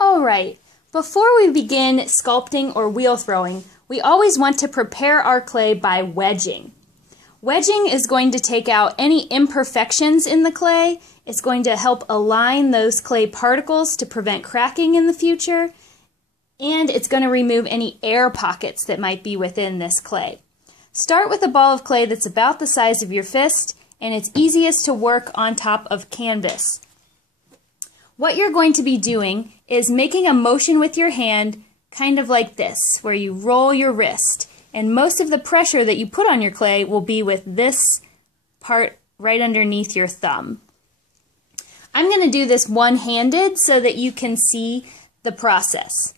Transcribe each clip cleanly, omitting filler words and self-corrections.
Alright, before we begin sculpting or wheel throwing, we always want to prepare our clay by wedging. Wedging is going to take out any imperfections in the clay. It's going to help align those clay particles to prevent cracking in the future, and it's going to remove any air pockets that might be within this clay. Start with a ball of clay that's about the size of your fist, and it's easiest to work on top of canvas. What you're going to be doing is making a motion with your hand, kind of like this, where you roll your wrist. And most of the pressure that you put on your clay will be with this part right underneath your thumb. I'm going to do this one-handed so that you can see the process.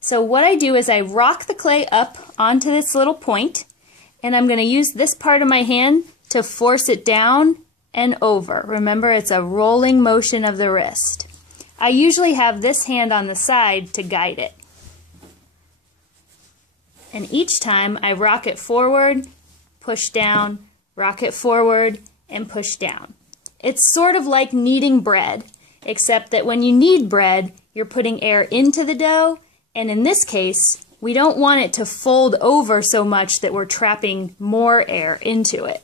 So what I do is I rock the clay up onto this little point, and I'm going to use this part of my hand to force it down and over. Remember, it's a rolling motion of the wrist. I usually have this hand on the side to guide it. And each time I rock it forward, push down, rock it forward, and push down. It's sort of like kneading bread, except that when you knead bread, you're putting air into the dough, and in this case, we don't want it to fold over so much that we're trapping more air into it.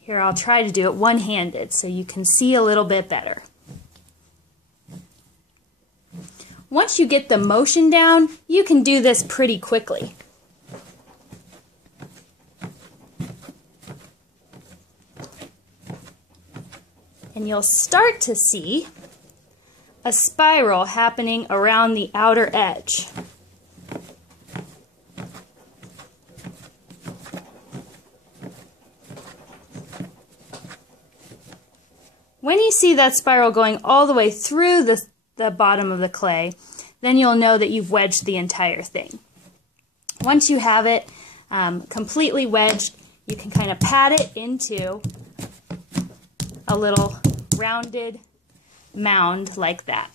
Here, I'll try to do it one-handed so you can see a little bit better. Once you get the motion down, you can do this pretty quickly. And you'll start to see a spiral happening around the outer edge. When you see that spiral going all the way through the bottom of the clay, then you'll know that you've wedged the entire thing. Once you have it completely wedged, you can kind of pat it into a little rounded mound like that.